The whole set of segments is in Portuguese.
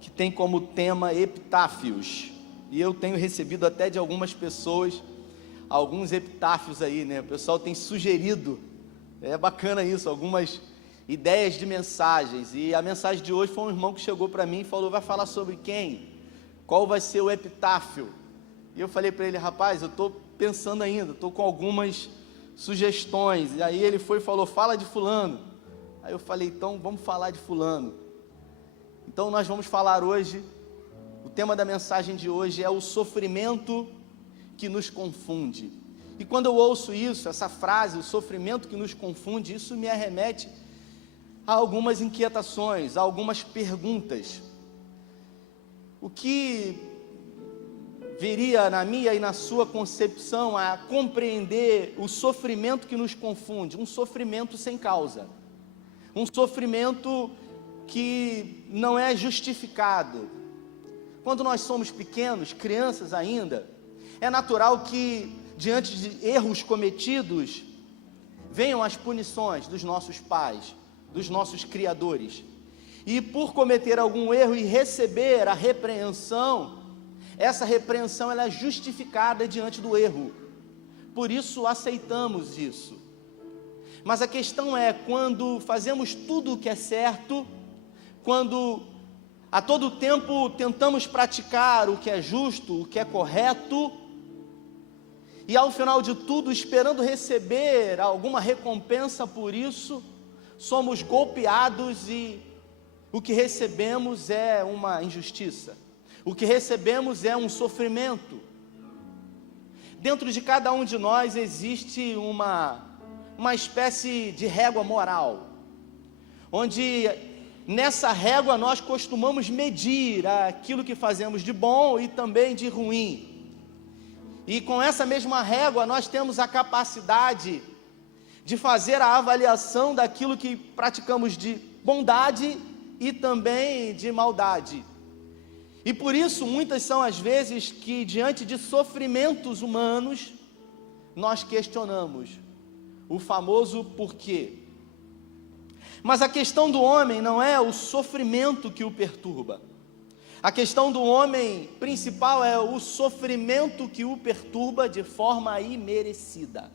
que tem como tema epitáfios, e eu tenho recebido até de algumas pessoas alguns epitáfios aí, né? O pessoal tem sugerido, é bacana isso, algumas ideias de mensagens, e a mensagem de hoje foi um irmão que chegou para mim e falou: vai falar sobre quem? Qual vai ser o epitáfio? E eu falei para ele: rapaz, eu estou pensando ainda, estou com algumas sugestões. E aí ele foi e falou: fala de fulano. Aí eu falei: então vamos falar de fulano. Então nós vamos falar hoje, o tema da mensagem de hoje é o sofrimento que nos confunde. E quando eu ouço isso, essa frase, o sofrimento que nos confunde, isso me arremete a algumas inquietações, a algumas perguntas. O que viria na minha e na sua concepção a compreender o sofrimento que nos confunde? Um sofrimento sem causa, um sofrimento que não é justificado. Quando nós somos pequenos, crianças ainda, é natural que diante de erros cometidos venham as punições dos nossos pais, dos nossos criadores. E por cometer algum erro e receber a repreensão, essa repreensão ela é justificada diante do erro. Por isso aceitamos isso. Mas a questão é, quando fazemos tudo o que é certo, quando a todo tempo tentamos praticar o que é justo, o que é correto, e ao final de tudo, esperando receber alguma recompensa por isso, somos golpeados e o que recebemos é uma injustiça, o que recebemos é um sofrimento. Dentro de cada um de nós existe uma espécie de régua moral, onde nessa régua nós costumamos medir aquilo que fazemos de bom e também de ruim. E com essa mesma régua nós temos a capacidade de fazer a avaliação daquilo que praticamos de bondade e também de maldade. E por isso muitas são as vezes que diante de sofrimentos humanos nós questionamos o famoso porquê. Mas a questão do homem não é o sofrimento que o perturba. A questão do homem principal é o sofrimento que o perturba de forma imerecida.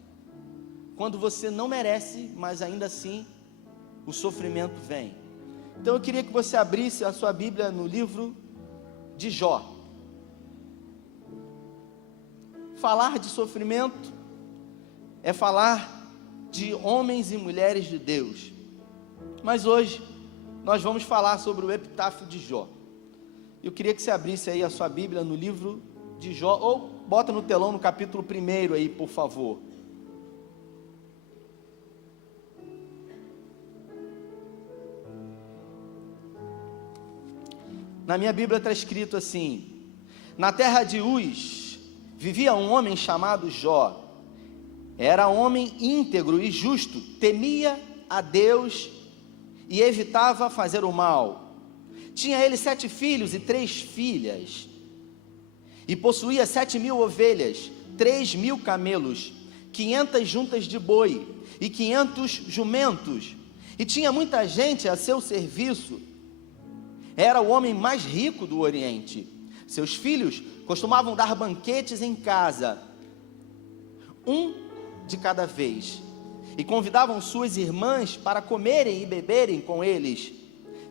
Quando você não merece, mas ainda assim o sofrimento vem. Então eu queria que você abrisse a sua Bíblia no livro de Jó. Falar de sofrimento é falar de homens e mulheres de Deus. Mas hoje nós vamos falar sobre o epitáfio de Jó. Eu queria que você abrisse aí a sua Bíblia no livro de Jó, ou bota no telão no capítulo 1 aí, por favor. Na minha Bíblia está escrito assim: na terra de Uz vivia um homem chamado Jó. Era homem íntegro e justo, temia a Deus e evitava fazer o mal. Tinha ele 7 filhos e 3 filhas, e possuía 7.000 ovelhas, 3.000 camelos, 500 juntas de boi e 500 jumentos, e tinha muita gente a seu serviço. Era o homem mais rico do Oriente. Seus filhos costumavam dar banquetes em casa, um de cada vez, e convidavam suas irmãs para comerem e beberem com eles.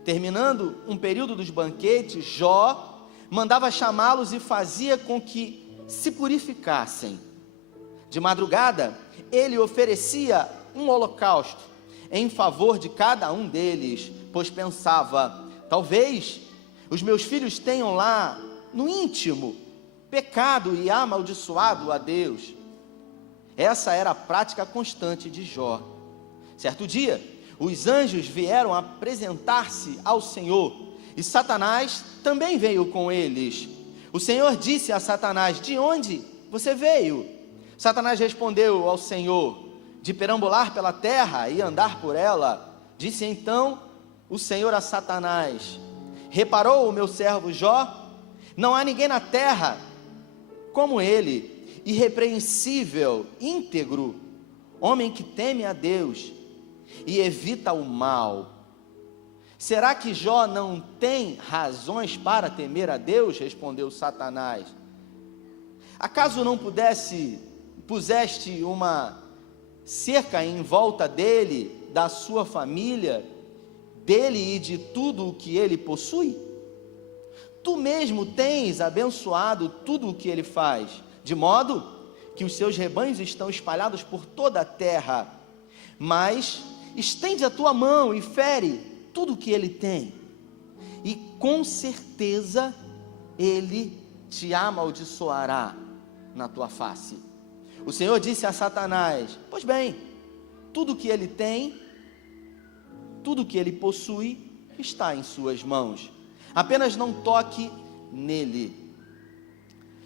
Terminando um período dos banquetes, Jó mandava chamá-los e fazia com que se purificassem. De madrugada, ele oferecia um holocausto em favor de cada um deles, pois pensava: talvez os meus filhos tenham lá, no íntimo, pecado e amaldiçoado a Deus. Essa era a prática constante de Jó. Certo dia, os anjos vieram apresentar-se ao Senhor, e Satanás também veio com eles. O Senhor disse a Satanás: de onde você veio? Satanás respondeu ao Senhor: de perambular pela terra e andar por ela. Disse então o Senhor a Satanás: reparou o meu servo Jó? Não há ninguém na terra como ele, irrepreensível, íntegro, homem que teme a Deus e evita o mal. Será que Jó não tem razões para temer a Deus? Respondeu Satanás. Acaso não puseste uma cerca em volta dele, da sua família, dele e de tudo o que ele possui? Tu mesmo tens abençoado tudo o que ele faz, de modo que os seus rebanhos estão espalhados por toda a terra. Mas estende a tua mão e fere tudo o que ele tem, e com certeza ele te amaldiçoará na tua face. O Senhor disse a Satanás: pois bem, tudo o que ele tem, tudo o que ele possui, está em suas mãos, apenas não toque nele.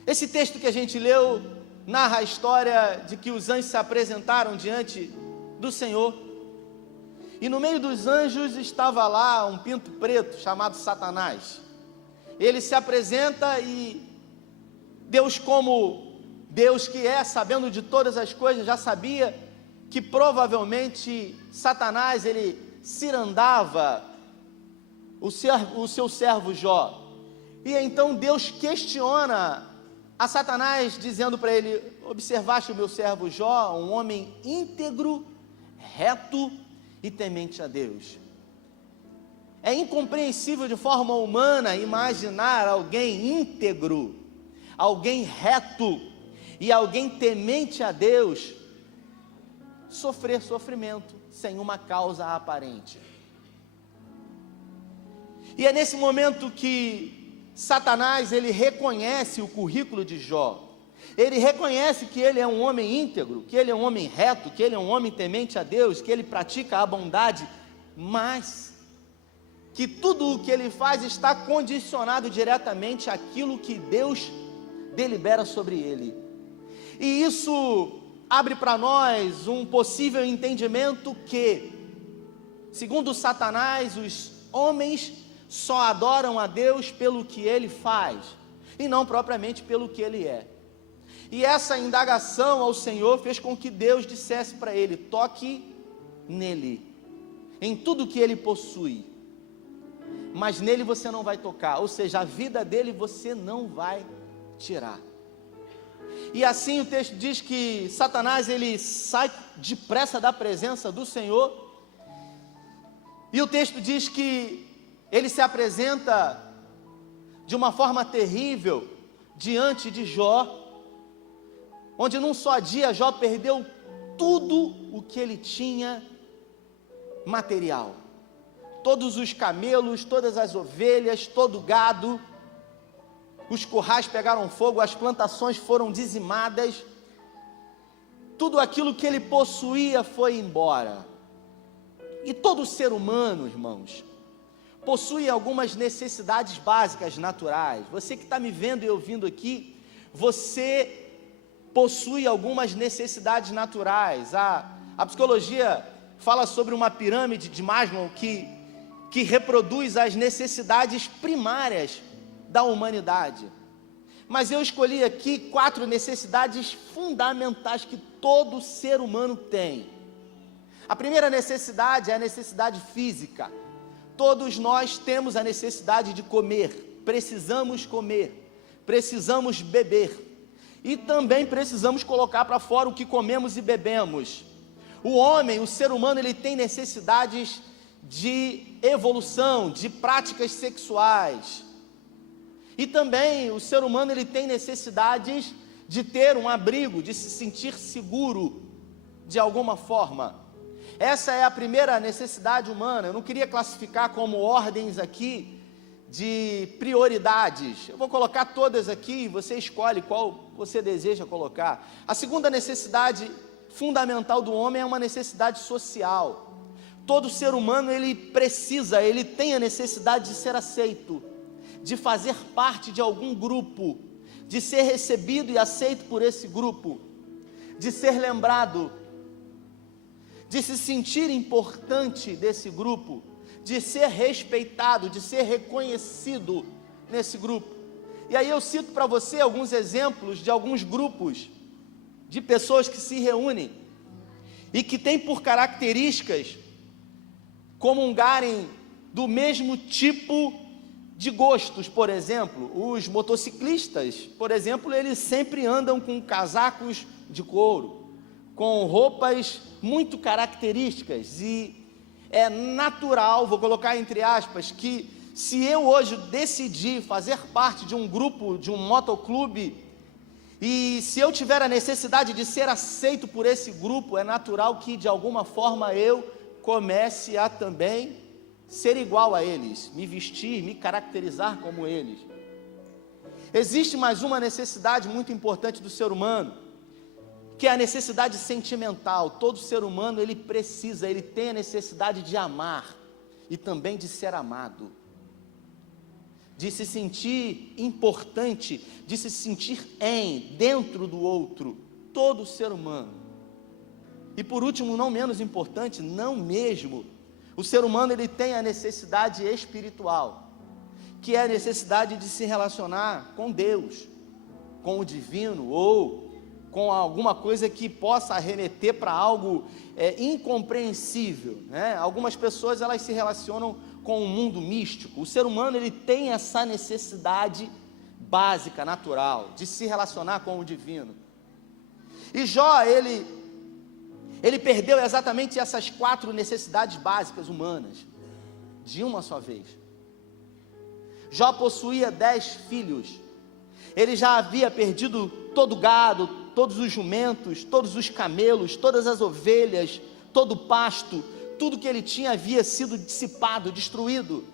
Esse texto que a gente leu narra a história de que os anjos se apresentaram diante do Senhor, e no meio dos anjos estava lá um pinto preto chamado Satanás. Ele se apresenta e Deus, como Deus que é, sabendo de todas as coisas, já sabia que provavelmente Satanás, ele cirandava o seu servo Jó. E então Deus questiona a Satanás, dizendo para ele: observaste o meu servo Jó, um homem íntegro, reto e temente a Deus. É incompreensível de forma humana imaginar alguém íntegro, alguém reto e alguém temente a Deus sofrer sofrimento sem uma causa aparente. E é nesse momento que Satanás, ele reconhece o currículo de Jó. Ele reconhece que ele é um homem íntegro, que ele é um homem reto, que ele é um homem temente a Deus, que ele pratica a bondade, mas que tudo o que ele faz está condicionado diretamente àquilo que Deus delibera sobre ele. E isso abre para nós um possível entendimento que, segundo Satanás, os homens só adoram a Deus pelo que ele faz, e não propriamente pelo que ele é. E essa indagação ao Senhor fez com que Deus dissesse para ele: toque nele, em tudo que ele possui, mas nele você não vai tocar, ou seja, a vida dele você não vai tirar. E assim o texto diz que Satanás, ele sai depressa da presença do Senhor, e o texto diz que ele se apresenta de uma forma terrível diante de Jó, onde num só dia Jó perdeu tudo o que ele tinha material. Todos os camelos, todas as ovelhas, todo o gado, os currais pegaram fogo, as plantações foram dizimadas, tudo aquilo que ele possuía foi embora. E todo ser humano, irmãos, possui algumas necessidades básicas naturais. Você que está me vendo e ouvindo aqui, você possui algumas necessidades naturais. A psicologia fala sobre uma pirâmide de Maslow que reproduz as necessidades primárias da humanidade. Mas eu escolhi aqui 4 necessidades fundamentais que todo ser humano tem. A primeira necessidade é a necessidade física. Todos nós temos a necessidade de comer, precisamos beber. E também precisamos colocar para fora o que comemos e bebemos. O homem, o ser humano, ele tem necessidades de evolução, de práticas sexuais. E também o ser humano, ele tem necessidades de ter um abrigo, de se sentir seguro de alguma forma. Essa é a primeira necessidade humana. Eu não queria classificar como ordens aqui de prioridades. Eu vou colocar todas aqui e você escolhe qual você deseja colocar. A segunda necessidade fundamental do homem é uma necessidade social. Todo ser humano, ele tem a necessidade de ser aceito, de fazer parte de algum grupo, de ser recebido e aceito por esse grupo, de ser lembrado, de se sentir importante desse grupo, de ser respeitado, de ser reconhecido nesse grupo. E aí eu cito para você alguns exemplos de alguns grupos de pessoas que se reúnem e que têm por características comungarem do mesmo tipo de gostos. Por exemplo, os motociclistas, por exemplo, eles sempre andam com casacos de couro, com roupas muito características, e é natural, vou colocar entre aspas, que se eu hoje decidir fazer parte de um grupo, de um motoclube, e se eu tiver a necessidade de ser aceito por esse grupo, é natural que de alguma forma eu comece a também ser igual a eles, me vestir, me caracterizar como eles. Existe mais uma necessidade muito importante do ser humano, que é a necessidade sentimental. Todo ser humano, ele precisa, ele tem a necessidade de amar e também de ser amado, de se sentir importante, de se sentir dentro do outro. Todo ser humano. E por último, não menos importante, não mesmo, o ser humano, ele tem a necessidade espiritual, que é a necessidade de se relacionar com Deus, com o divino, ou com alguma coisa que possa arremeter para algo incompreensível, né? Algumas pessoas, elas se relacionam com o mundo místico. O ser humano, ele tem essa necessidade básica, natural, de se relacionar com o divino. E Jó, ele perdeu exatamente essas 4 necessidades básicas humanas, de uma só vez. Jó possuía 10 filhos, ele já havia perdido todo o gado, todos os jumentos, todos os camelos, todas as ovelhas, todo o pasto, tudo que ele tinha havia sido dissipado, destruído.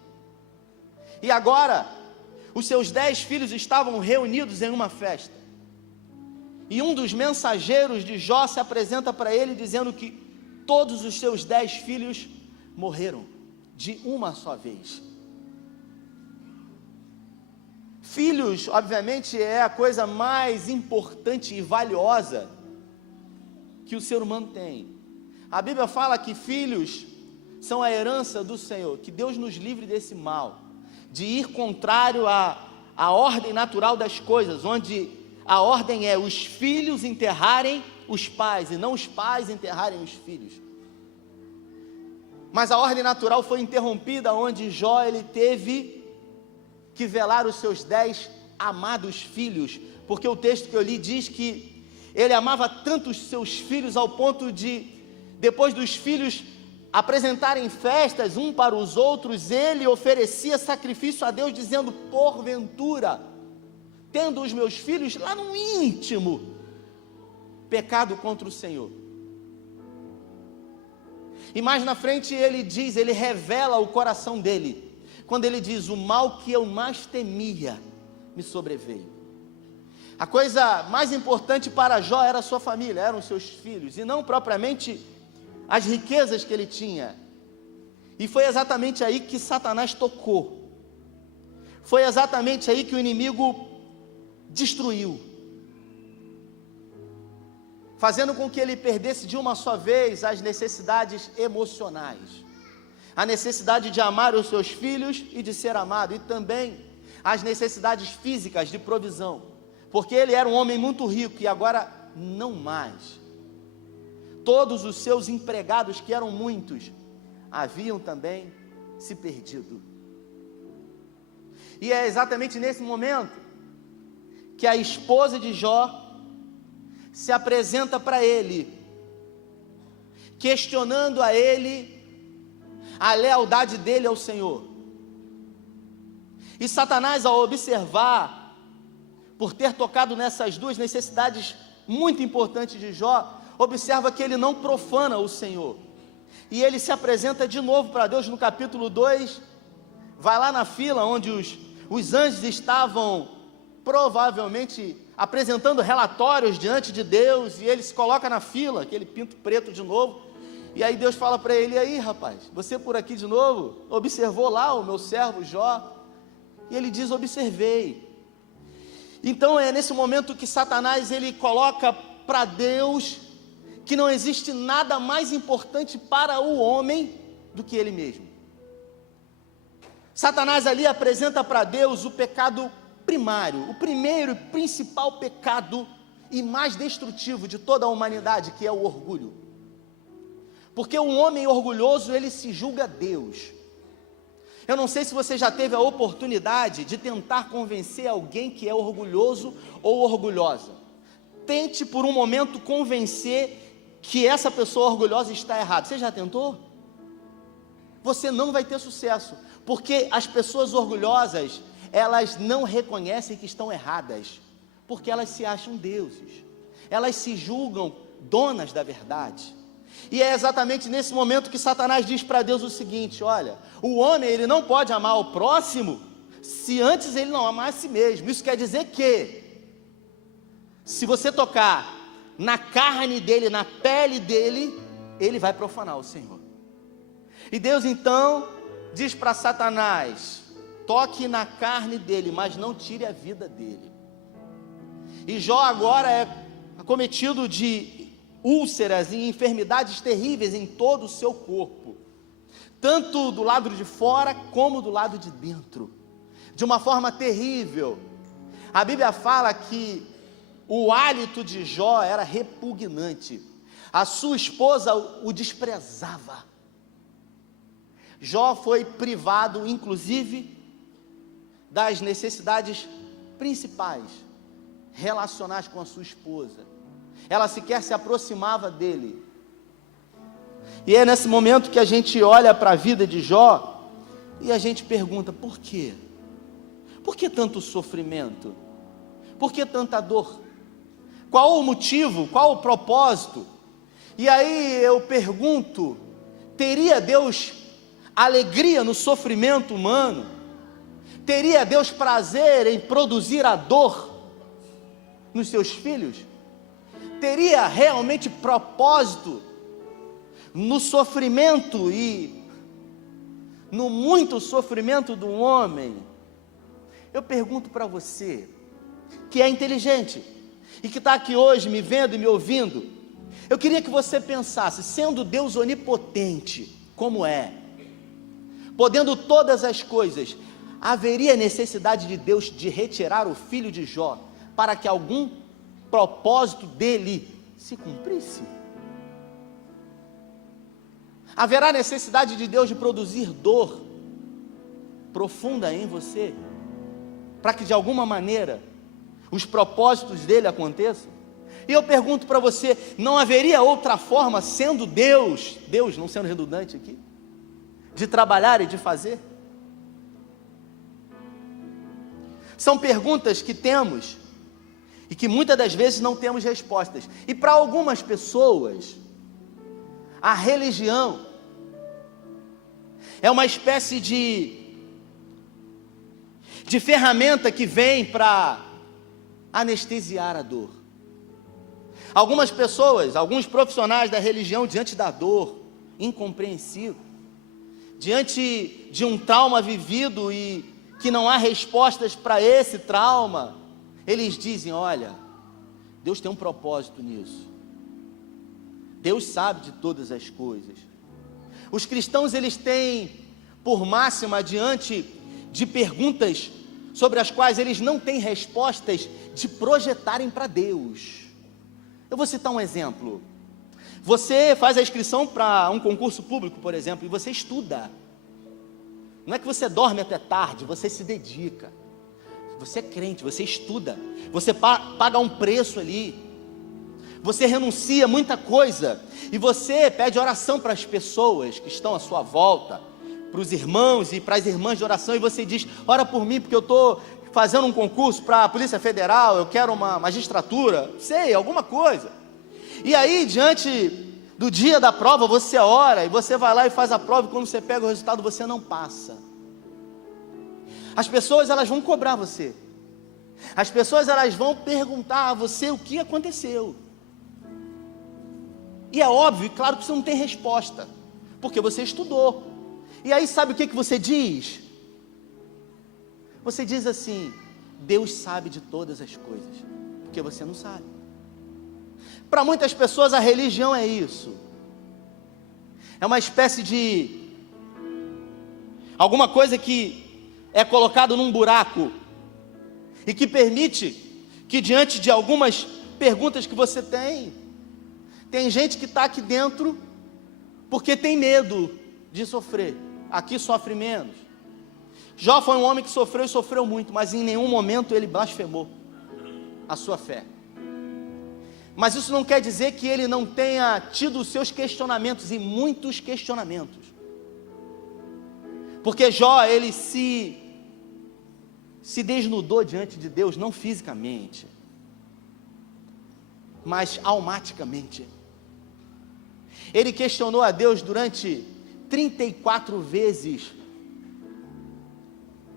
E agora, os seus 10 filhos estavam reunidos em uma festa. E um dos mensageiros de Jó se apresenta para ele dizendo que todos os seus 10 filhos morreram de uma só vez. Filhos, obviamente, é a coisa mais importante e valiosa que o ser humano tem. A Bíblia fala que filhos são a herança do Senhor, que Deus nos livre desse mal, de ir contrário à ordem natural das coisas, onde a ordem é os filhos enterrarem os pais, e não os pais enterrarem os filhos. Mas a ordem natural foi interrompida, onde Jó, ele teve que velar os seus 10 amados filhos, porque o texto que eu li diz que ele amava tanto os seus filhos, ao ponto de, depois dos filhos apresentarem festas um para os outros, ele oferecia sacrifício a Deus, dizendo: porventura, tendo os meus filhos lá no íntimo pecado contra o Senhor. E mais na frente ele diz, ele revela o coração dele, quando ele diz: o mal que eu mais temia me sobreveio. A coisa mais importante para Jó era a sua família, eram os seus filhos, e não propriamente as riquezas que ele tinha. E foi exatamente aí que Satanás tocou, foi exatamente aí que o inimigo destruiu, fazendo com que ele perdesse de uma só vez as necessidades emocionais, a necessidade de amar os seus filhos e de ser amado, e também as necessidades físicas de provisão, porque ele era um homem muito rico e agora não mais. Todos os seus empregados, que eram muitos, haviam também se perdido. E é exatamente nesse momento que a esposa de Jó se apresenta para ele, questionando a ele a lealdade dele ao Senhor. E Satanás, ao observar, por ter tocado nessas 2 necessidades muito importantes de Jó, observa que ele não profana o Senhor, e ele se apresenta de novo para Deus. No capítulo 2, vai lá na fila onde os anjos estavam provavelmente apresentando relatórios diante de Deus, e ele se coloca na fila, aquele pinto preto de novo, e aí Deus fala para ele: e aí, rapaz, você por aqui de novo? Observou lá o meu servo Jó? E ele diz: observei. Então é nesse momento que Satanás, ele coloca para Deus que não existe nada mais importante para o homem do que ele mesmo. Satanás ali apresenta para Deus o pecado primário, o primeiro e principal pecado e mais destrutivo de toda a humanidade, que é o orgulho. Porque um homem orgulhoso, ele se julga Deus. Eu não sei se você já teve a oportunidade de tentar convencer alguém que é orgulhoso ou orgulhosa. Tente por um momento convencer que essa pessoa orgulhosa está errada. Você já tentou? Você não vai ter sucesso, porque as pessoas orgulhosas, elas não reconhecem que estão erradas, porque elas se acham deuses, elas se julgam donas da verdade. E é exatamente nesse momento que Satanás diz para Deus o seguinte: olha, o homem ele não pode amar o próximo se antes ele não amar a si mesmo. Isso quer dizer que, se você tocar na carne dele, na pele dele, ele vai profanar o Senhor. E Deus então diz para Satanás: toque na carne dele, mas não tire a vida dele. E Jó agora é acometido de úlceras e enfermidades terríveis em todo o seu corpo, tanto do lado de fora como do lado de dentro, de uma forma terrível. A Bíblia fala que o hálito de Jó era repugnante, a sua esposa o desprezava. Jó foi privado, inclusive, das necessidades principais relacionadas com a sua esposa. Ela sequer se aproximava dele. E é nesse momento que a gente olha para a vida de Jó e a gente pergunta: por quê? Por que tanto sofrimento? Por que tanta dor? Qual o motivo? Qual o propósito? E aí eu pergunto: teria Deus alegria no sofrimento humano? Teria Deus prazer em produzir a dor nos seus filhos? Teria realmente propósito no sofrimento e no muito sofrimento do homem? Eu pergunto para você, que é inteligente e que está aqui hoje me vendo e me ouvindo, eu queria que você pensasse: sendo Deus onipotente como é, podendo todas as coisas, haveria necessidade de Deus de retirar o filho de Jó para que algum propósito dele se cumprisse? Haverá necessidade de Deus de produzir dor profunda em você, para que de alguma maneira os propósitos dele aconteçam? E eu pergunto para você: não haveria outra forma, sendo Deus, não sendo redundante aqui, de trabalhar e de fazer? São perguntas que temos e que muitas das vezes não temos respostas. E para algumas pessoas, a religião é uma espécie de ferramenta que vem para anestesiar a dor. Algumas pessoas, alguns profissionais da religião, diante da dor incompreensível, diante de um trauma vivido e que não há respostas para esse trauma, eles dizem: olha, Deus tem um propósito nisso, Deus sabe de todas as coisas. Os cristãos, eles têm por máxima, diante de perguntas sobre as quais eles não têm respostas, de projetarem para Deus. Eu vou citar um exemplo. Você faz a inscrição para um concurso público, por exemplo, e você estuda. Não é que você dorme até tarde, você se dedica. Você é crente, você estuda, você paga um preço ali, você renuncia muita coisa, e você pede oração para as pessoas que estão à sua volta, para os irmãos e para as irmãs de oração, e você diz: ora por mim, porque eu estou fazendo um concurso para a Polícia Federal, eu quero uma magistratura, sei, alguma coisa. E aí, diante do dia da prova, você ora, e você vai lá e faz a prova, e quando você pega o resultado, você não passa. As pessoas, elas vão cobrar você. As pessoas, elas vão perguntar a você o que aconteceu. E é óbvio, claro que você não tem resposta, porque você estudou. E aí sabe o que você diz? Você diz assim: Deus sabe de todas as coisas, porque você não sabe. Para muitas pessoas a religião é isso. É uma espécie de alguma coisa que é colocado num buraco e que permite que, diante de algumas perguntas que você tem gente que está aqui dentro porque tem medo de sofrer. Aqui sofre menos. Jó foi um homem que sofreu e sofreu muito, mas em nenhum momento ele blasfemou a sua fé. Mas isso não quer dizer que ele não tenha tido os seus questionamentos, e muitos questionamentos. Porque Jó, ele se desnudou diante de Deus, não fisicamente, mas almaticamente. Ele questionou a Deus durante 34 vezes,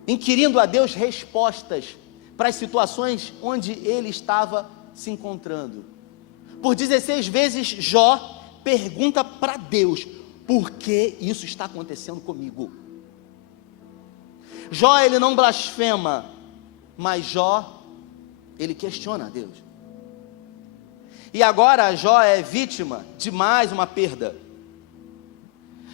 inquirindo a Deus respostas para as situações onde ele estava se encontrando. Por 16 vezes Jó pergunta para Deus: por que isso está acontecendo comigo? Jó, ele não blasfema, mas Jó, ele questiona a Deus. E agora Jó é vítima de mais uma perda,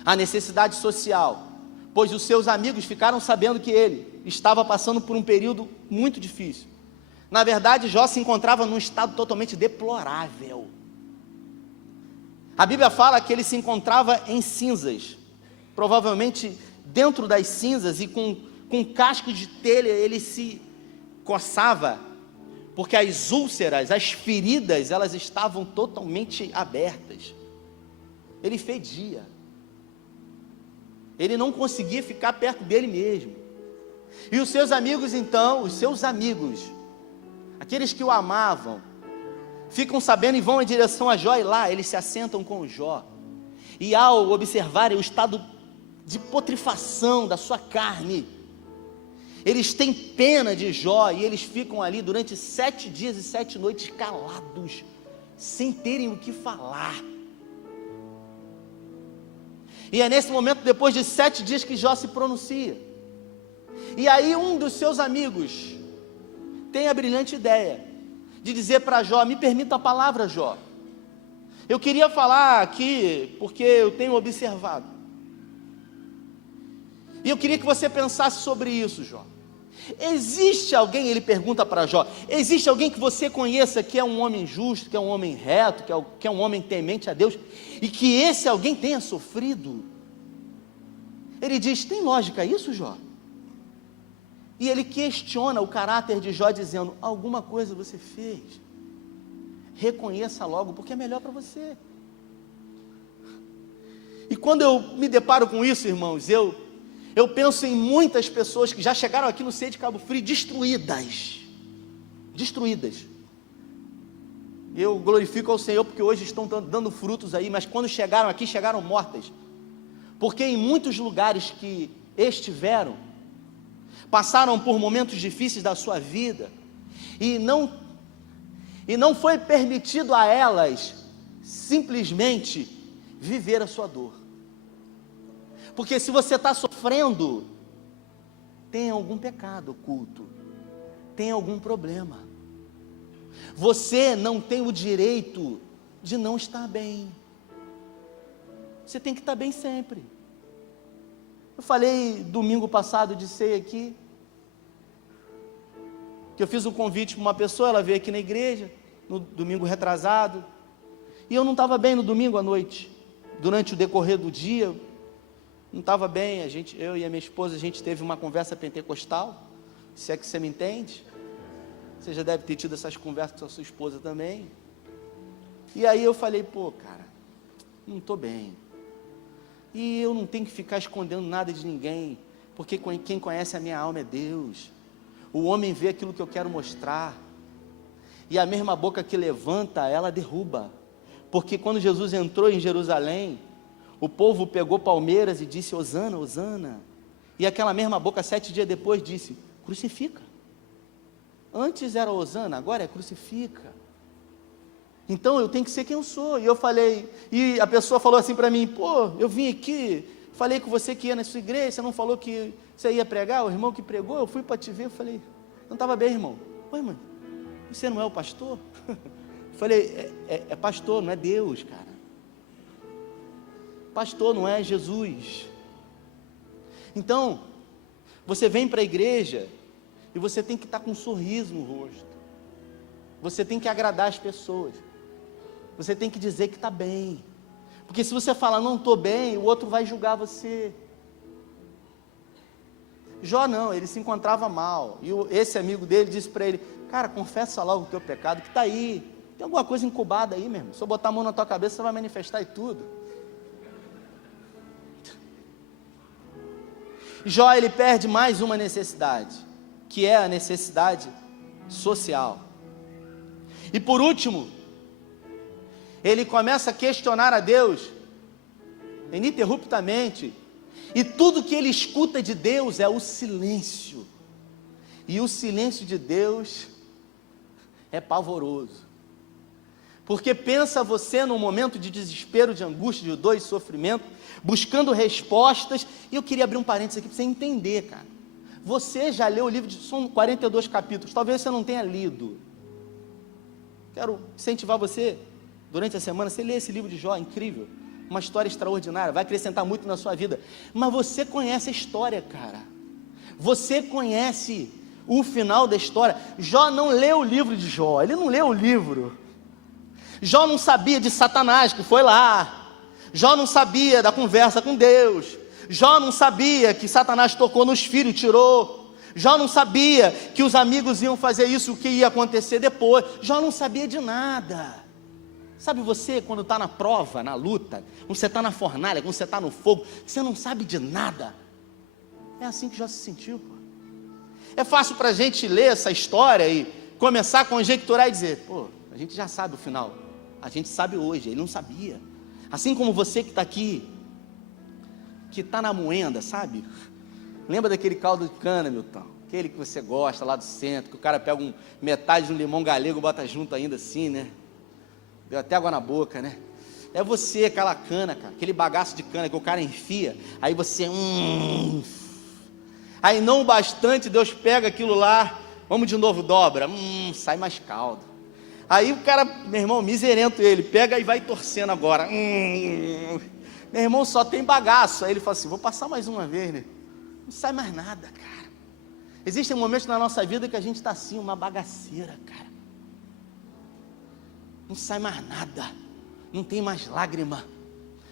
a necessidade social, pois os seus amigos ficaram sabendo que ele estava passando por um período muito difícil. Na verdade, Jó se encontrava num estado totalmente deplorável. A Bíblia fala que ele se encontrava em cinzas, provavelmente dentro das cinzas, e com casco de telha ele se coçava, porque as úlceras, as feridas, elas estavam totalmente abertas. Ele fedia. Ele não conseguia ficar perto dele mesmo. E os seus amigos então, aqueles que o amavam, ficam sabendo e vão em direção a Jó, e lá eles se assentam com Jó. E ao observarem o estado de putrefação da sua carne, eles têm pena de Jó, e eles ficam ali durante 7 dias e 7 noites calados, sem terem o que falar. E é nesse momento, depois de 7 dias, que Jó se pronuncia. E aí um dos seus amigos tem a brilhante ideia de dizer para Jó: me permita a palavra, Jó. Eu queria falar aqui, porque eu tenho observado. E eu queria que você pensasse sobre isso, Jó. Existe alguém, ele pergunta para Jó, existe alguém que você conheça que é um homem justo, que é um homem reto, que é um homem temente a Deus, e que esse alguém tenha sofrido? Ele diz: tem lógica isso, Jó? E ele questiona o caráter de Jó, dizendo: alguma coisa você fez, reconheça logo, porque é melhor para você. E quando eu me deparo com isso, irmãos, eu penso em muitas pessoas que já chegaram aqui no CEI de Cabo Frio destruídas. Eu glorifico ao Senhor porque hoje estão dando frutos aí, mas quando chegaram aqui, chegaram mortas. Porque em muitos lugares que estiveram, passaram por momentos difíceis da sua vida, e não foi permitido a elas simplesmente viver a sua dor. Porque se você está sofrendo, tem algum pecado oculto, tem algum problema. Você não tem o direito de não estar bem. Você tem que estar bem sempre. Eu falei domingo passado de ceia aqui, que eu fiz um convite para uma pessoa, ela veio aqui na igreja, no domingo retrasado, e eu não estava bem no domingo à noite. Durante o decorrer do dia, não estava bem. Eu e a minha esposa, a gente teve uma conversa pentecostal, se é que você me entende. Você já deve ter tido essas conversas com a sua esposa também. E aí eu falei: pô, cara, não estou bem, e eu não tenho que ficar escondendo nada de ninguém, porque quem conhece a minha alma é Deus. O homem vê aquilo que eu quero mostrar, e a mesma boca que levanta, ela derruba. Porque quando Jesus entrou em Jerusalém, o povo pegou palmeiras e disse: Hosana, Hosana. E aquela mesma boca, 7 dias depois, disse: crucifica. Antes era Hosana, agora é crucifica. Então eu tenho que ser quem eu sou. E eu falei, e a pessoa falou assim para mim: pô, eu vim aqui, falei com você que ia na sua igreja, você não falou que você ia pregar? O irmão que pregou, eu fui para te ver. Eu falei: não estava bem, irmão. Oi, mãe, você não é o pastor? Eu falei: é pastor, não é Deus, cara. Pastor não é Jesus. Então, você vem para a igreja e você tem que estar com um sorriso no rosto. Você tem que agradar as pessoas. Você tem que dizer que está bem. Porque se você falar não estou bem, o outro vai julgar você. Jó não, ele se encontrava mal, e esse amigo dele disse para ele: cara, confessa logo o teu pecado, que está aí, tem alguma coisa incubada aí mesmo, se eu botar a mão na tua cabeça, você vai manifestar e tudo. Jó, ele perde mais uma necessidade, que é a necessidade social. E por último, ele começa a questionar a Deus, ininterruptamente, e tudo que ele escuta de Deus é o silêncio, e o silêncio de Deus é pavoroso, porque pensa você num momento de desespero, de angústia, de dor e sofrimento, buscando respostas. E eu queria abrir um parênteses aqui para você entender, cara. Você já leu o livro, são 42 capítulos, talvez você não tenha lido. Quero incentivar você, durante a semana, você lê esse livro de Jó, incrível, uma história extraordinária, vai acrescentar muito na sua vida. Mas você conhece a história, cara. Você conhece o final da história. Jó não leu o livro de Jó, ele não leu o livro. Jó não sabia de Satanás que foi lá. Jó não sabia da conversa com Deus. Jó não sabia que Satanás tocou nos filhos e tirou. Jó não sabia que os amigos iam fazer isso, o que ia acontecer depois. Jó não sabia de nada. Sabe você, quando está na prova, na luta, quando você está na fornalha, quando você está no fogo, você não sabe de nada. É assim que Jó se sentiu, pô. É fácil para a gente ler essa história e começar a conjecturar e dizer: pô, a gente já sabe o final. A gente sabe hoje, ele não sabia. Assim como você que está aqui, que está na moenda, sabe? Lembra daquele caldo de cana, Milton? Aquele que você gosta, lá do centro, que o cara pega metade de um limão galego, bota junto ainda assim, né? Deu até água na boca, né? É você, aquela cana, cara, aquele bagaço de cana que o cara enfia, aí você... Aí não bastante, Deus pega aquilo lá, vamos de novo, dobra, sai mais caldo. Aí o cara, meu irmão, miserento ele, pega e vai torcendo agora. Meu irmão, só tem bagaço. Aí ele fala assim: vou passar mais uma vez, né? Não sai mais nada, cara. Existem momentos na nossa vida que a gente está assim, uma bagaceira, cara. Não sai mais nada, não tem mais lágrima,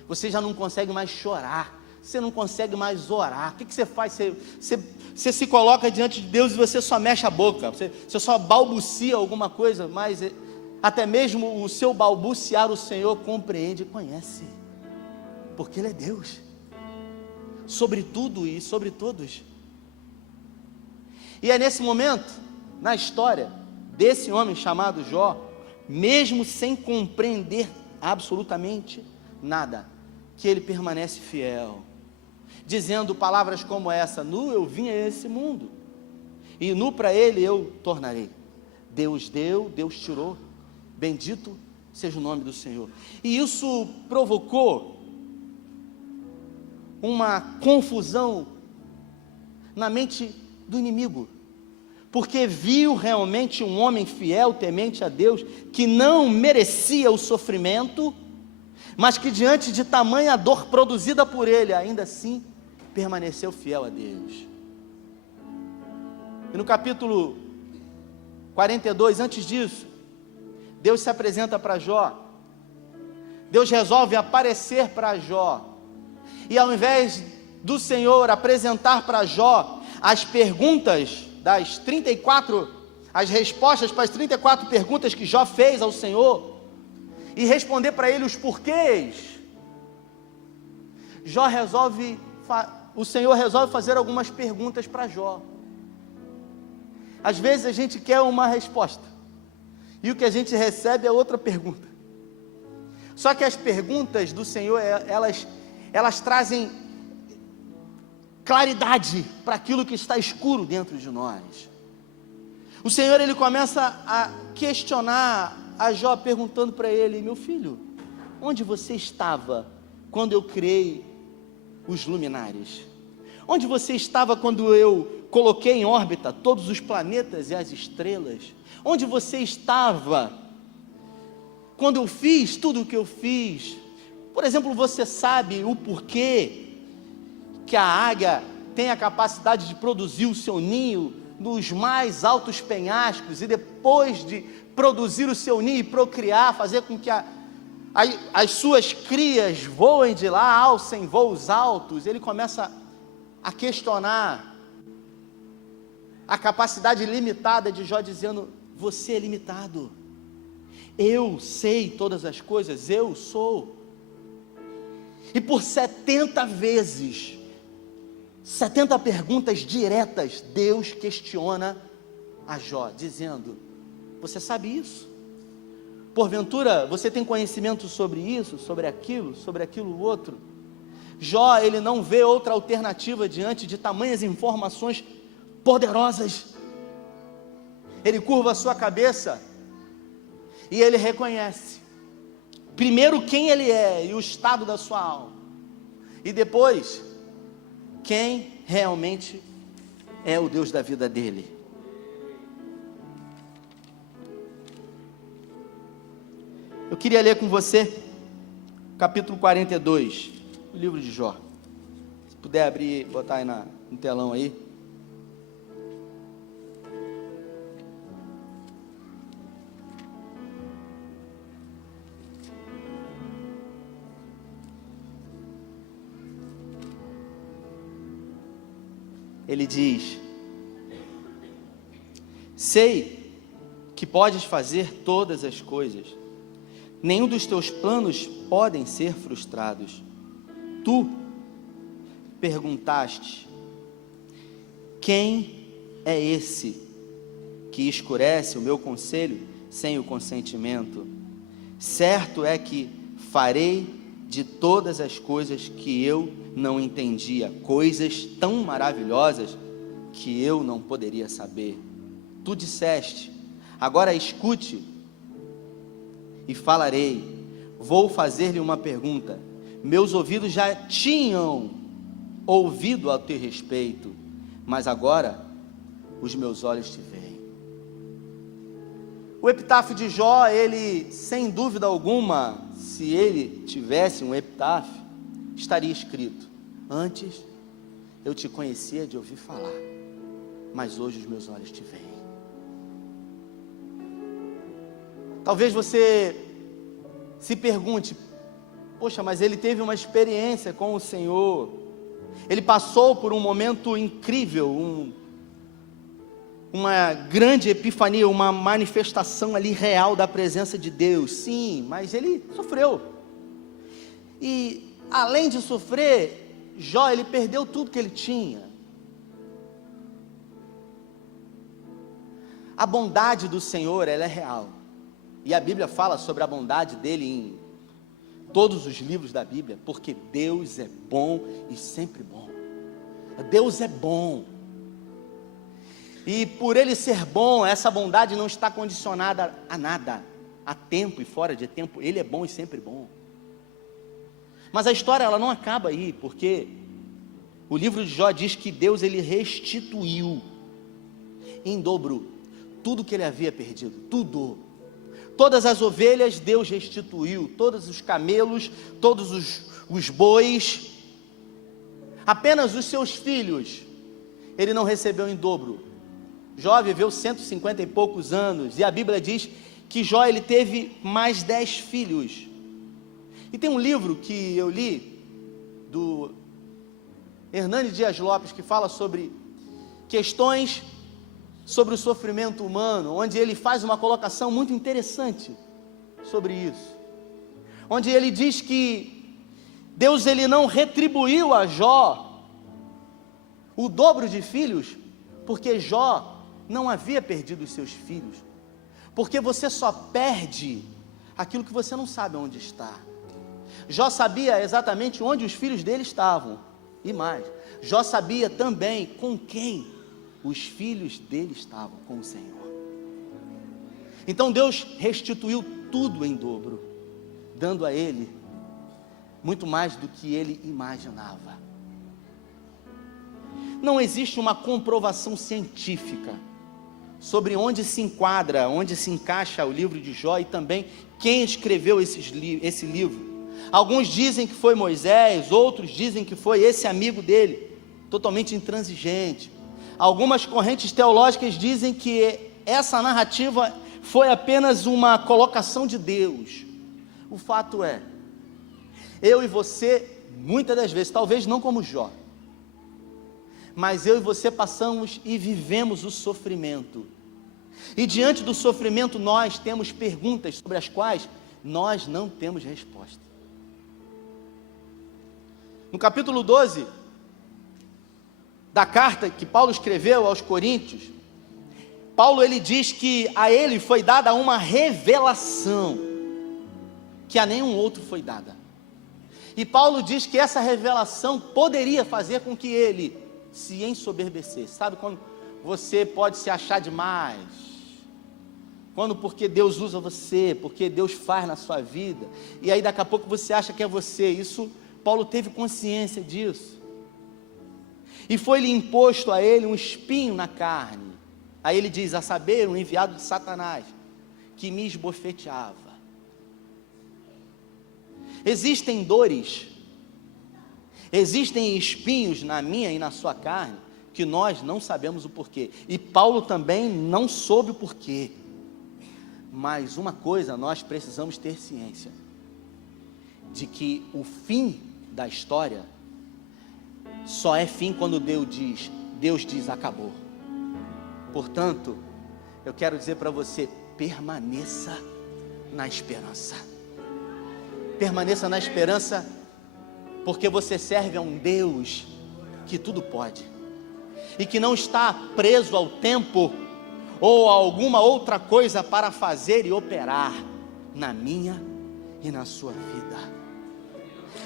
você já não consegue mais chorar, você não consegue mais orar. O que você faz? Você se coloca diante de Deus e você só mexe a boca, você só balbucia alguma coisa, mas até mesmo o seu balbuciar o Senhor compreende e conhece, porque Ele é Deus, sobre tudo e sobre todos. E é nesse momento, na história desse homem chamado Jó, mesmo sem compreender absolutamente nada, que ele permanece fiel, dizendo palavras como essa: nu eu vim a esse mundo, e nu para ele eu tornarei. Deus deu, Deus tirou, bendito seja o nome do Senhor. E isso provocou uma confusão na mente do inimigo, porque viu realmente um homem fiel, temente a Deus, que não merecia o sofrimento, mas que diante de tamanha dor produzida por ele, ainda assim permaneceu fiel a Deus. E no capítulo 42, antes disso, Deus se apresenta para Jó. Deus resolve aparecer para Jó, e ao invés do Senhor apresentar para Jó as perguntas das 34, as respostas para as 34 perguntas que Jó fez ao Senhor, e responder para ele os porquês, o Senhor resolve fazer algumas perguntas para Jó. Às vezes a gente quer uma resposta, e o que a gente recebe é outra pergunta. Só que as perguntas do Senhor, elas trazem claridade para aquilo que está escuro dentro de nós. O Senhor, ele começa a questionar a Jó, perguntando para ele: meu filho, onde você estava quando eu criei os luminares? Onde você estava quando eu coloquei em órbita todos os planetas e as estrelas? Onde você estava quando eu fiz tudo o que eu fiz? Por exemplo, você sabe o porquê que a águia tem a capacidade de produzir o seu ninho nos mais altos penhascos, e depois de produzir o seu ninho e procriar, fazer com que as suas crias voem de lá, alcem voos altos? Ele começa a questionar a capacidade limitada de Jó, dizendo: você é limitado, eu sei todas as coisas, eu sou. E por 70 vezes, 70 perguntas diretas, Deus questiona a Jó, dizendo: você sabe isso? Porventura, você tem conhecimento sobre isso, sobre aquilo outro? Jó, ele não vê outra alternativa diante de tamanhas informações poderosas. Ele curva a sua cabeça e ele reconhece, primeiro, quem ele é e o estado da sua alma, e depois, quem realmente é o Deus da vida dele. Eu queria ler com você capítulo 42 do livro de Jó. Se puder abrir, botar aí no telão aí. Ele diz: sei que podes fazer todas as coisas, nenhum dos teus planos podem ser frustrados. Tu perguntaste: quem é esse que escurece o meu conselho sem o consentimento? Certo é que farei de todas as coisas que eu não entendia, coisas tão maravilhosas que eu não poderia saber. Tu disseste: agora escute e falarei. Vou fazer-lhe uma pergunta. Meus ouvidos já tinham ouvido a teu respeito, mas agora os meus olhos te veem. O epitáfio de Jó, ele, sem dúvida alguma, se ele tivesse um epitáfio, estaria escrito: antes eu te conhecia de ouvir falar, mas hoje os meus olhos te veem. Talvez você se pergunte: poxa, mas ele teve uma experiência com o Senhor, ele passou por um momento incrível, uma grande epifania, uma manifestação ali real da presença de Deus. Sim, mas ele sofreu, e além de sofrer, Jó, ele perdeu tudo que ele tinha. A bondade do Senhor, ela é real, e a Bíblia fala sobre a bondade dele em todos os livros da Bíblia, porque Deus é bom e sempre bom. Deus é bom, e por ele ser bom, essa bondade não está condicionada a nada, a tempo e fora de tempo. Ele é bom e sempre bom. Mas a história, ela não acaba aí, porque o livro de Jó diz que Deus, ele restituiu em dobro tudo que ele havia perdido, tudo. Todas as ovelhas Deus restituiu, todos os camelos, todos os bois. Apenas os seus filhos ele não recebeu em dobro. Jó viveu 150 e poucos anos, e a Bíblia diz que Jó, ele teve mais 10 filhos. E tem um livro que eu li, do Hernani Dias Lopes, que fala sobre questões sobre o sofrimento humano, onde ele faz uma colocação muito interessante sobre isso, onde ele diz que Deus, ele não retribuiu a Jó o dobro de filhos, porque Jó não havia perdido os seus filhos, porque você só perde aquilo que você não sabe onde está. Jó sabia exatamente onde os filhos dele estavam, e mais, Jó sabia também com quem os filhos dele estavam, com o Senhor. Então Deus restituiu tudo em dobro, dando a ele muito mais do que ele imaginava. Não existe uma comprovação científica sobre onde se enquadra, onde se encaixa o livro de Jó, e também quem escreveu esse livro. Alguns dizem que foi Moisés, outros dizem que foi esse amigo dele, totalmente intransigente. Algumas correntes teológicas dizem que essa narrativa foi apenas uma colocação de Deus. O fato é, eu e você, muitas das vezes, talvez não como Jó, mas eu e você passamos e vivemos o sofrimento. E diante do sofrimento nós temos perguntas sobre as quais nós não temos resposta. No capítulo 12 da carta que Paulo escreveu aos Coríntios, Paulo ele diz que a ele foi dada uma revelação que a nenhum outro foi dada. E Paulo diz que essa revelação poderia fazer com que ele se ensoberbecesse. Sabe quando você pode se achar demais? Quando porque Deus usa você, porque Deus faz na sua vida, e aí daqui a pouco você acha que é você. Isso, Paulo teve consciência disso. E foi-lhe imposto a ele um espinho na carne. Aí ele diz, a saber, um enviado de Satanás, que me esbofeteava. Existem dores, existem espinhos na minha e na sua carne, que nós não sabemos o porquê. E Paulo também não soube o porquê. Mas uma coisa nós precisamos ter ciência, de que o fim da história só é fim quando Deus diz acabou. Portanto, eu quero dizer para você, permaneça na esperança. Permaneça na esperança, porque você serve a um Deus que tudo pode, e que não está preso ao tempo, ou a alguma outra coisa para fazer e operar na minha e na sua vida.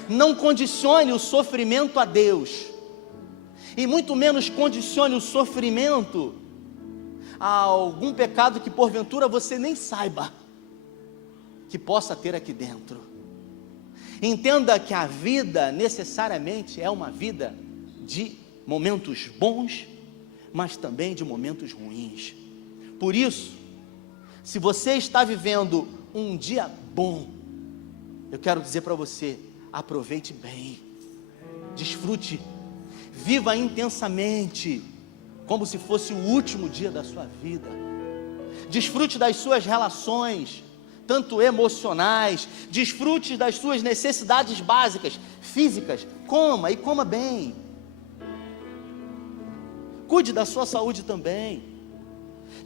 Não condicione o sofrimento a Deus, e muito menos condicione o sofrimento a algum pecado que porventura você nem saiba que possa ter aqui dentro. Entenda que a vida necessariamente é uma vida de momentos bons, mas também de momentos ruins. Por isso, se você está vivendo um dia bom, eu quero dizer para você, aproveite bem, desfrute, viva intensamente, como se fosse o último dia da sua vida. Desfrute das suas relações, tanto emocionais, desfrute das suas necessidades básicas, físicas, coma e coma bem. Cuide da sua saúde também.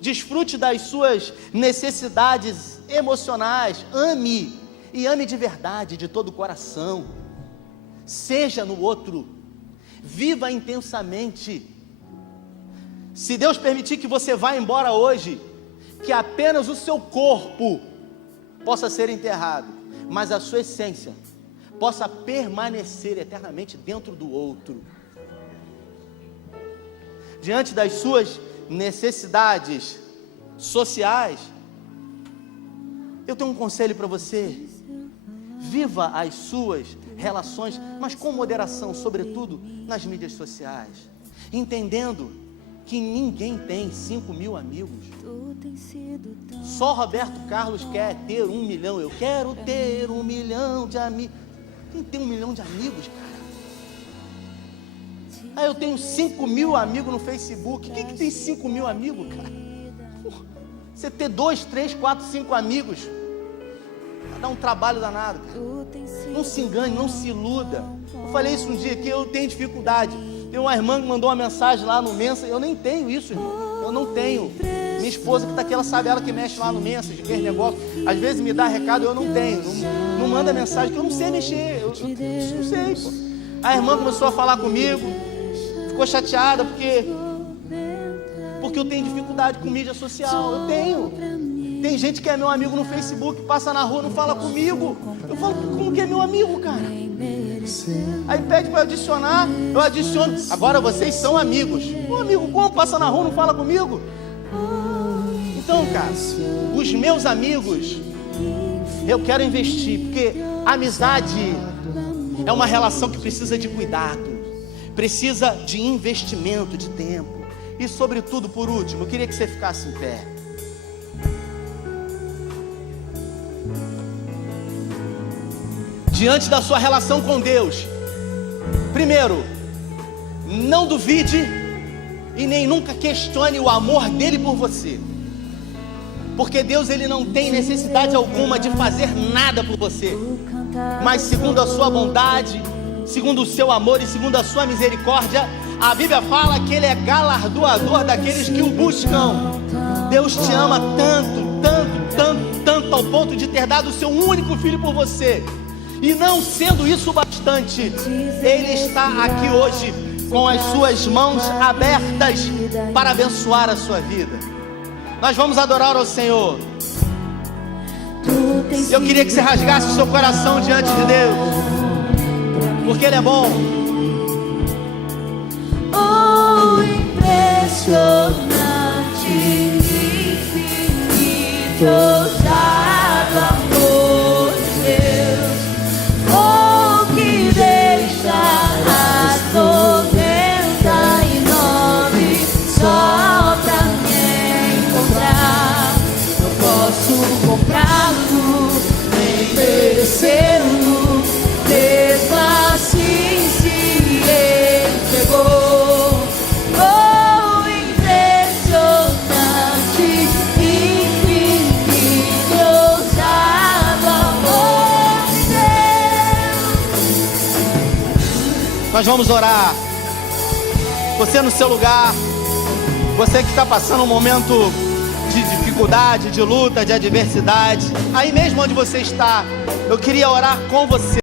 Desfrute das suas necessidades emocionais, ame, e ame de verdade, de todo o coração. Seja no outro, viva intensamente. Se Deus permitir que você vá embora hoje, que apenas o seu corpo possa ser enterrado, mas a sua essência possa permanecer eternamente dentro do outro. Diante das suas necessidades sociais, eu tenho um conselho para você: viva as suas relações, mas com moderação, sobretudo nas mídias sociais, entendendo que ninguém tem 5.000 amigos. Só Roberto Carlos quer ter 1 milhão. Eu quero ter 1 milhão de amigos. Quem tem 1 milhão de amigos, cara? Ah, eu tenho 5.000 amigos no Facebook. Quem que tem 5.000 amigos, cara? Você ter 2, 3, 4, 5 amigos vai dar um trabalho danado, cara. Não se engane, não se iluda. Eu falei isso um dia que eu tenho dificuldade. Tem uma irmã que mandou uma mensagem lá no Mensa. Eu nem tenho isso, irmão. Eu não tenho. Minha esposa que está aqui, ela sabe, ela que mexe lá no Mensa, de aquele negócio. Às vezes me dá recado, eu não tenho. Não manda mensagem, que eu não sei mexer. Eu não sei, pô. A irmã começou a falar comigo, ficou chateada porque eu tenho dificuldade com mídia social. Eu tenho. Tem gente que é meu amigo no Facebook, passa na rua, não fala comigo. Eu falo, como que é meu amigo, cara? Aí pede para adicionar, eu adiciono. Agora vocês são amigos. Ô amigo, como passa na rua, não fala comigo? Então, cara, os meus amigos, eu quero investir, porque a amizade é uma relação que precisa de cuidado, precisa de investimento, de tempo. E sobretudo, por último, eu queria que você ficasse em pé. Diante da sua relação com Deus, primeiro, não duvide e nem nunca questione o amor dele por você, porque Deus, ele não tem necessidade alguma de fazer nada por você, mas segundo a sua bondade, segundo o seu amor e segundo a sua misericórdia, A Bíblia fala que Ele é galardoador daqueles que o buscam. Deus te ama tanto, tanto, tanto, tanto, ao ponto de ter dado o seu único filho por você. E não sendo isso bastante, Ele está aqui hoje com as suas mãos abertas para abençoar a sua vida. Nós vamos adorar ao Senhor. Eu queria que você rasgasse o seu coração diante de Deus, porque Ele é bom. Oh, impressionante, infinito, ousado amor de Deus. Oh, que deixa as 99 só pra me encontrar. Não posso comprá-lo, nem merecê-lo, mesmo assim se entregou. Oh, impressionante, infinito, ousado amor de Deus. Nós vamos orar. Você no seu lugar, você que está passando um momento de dificuldade, de luta, de adversidade, aí mesmo onde você está, eu queria orar com você.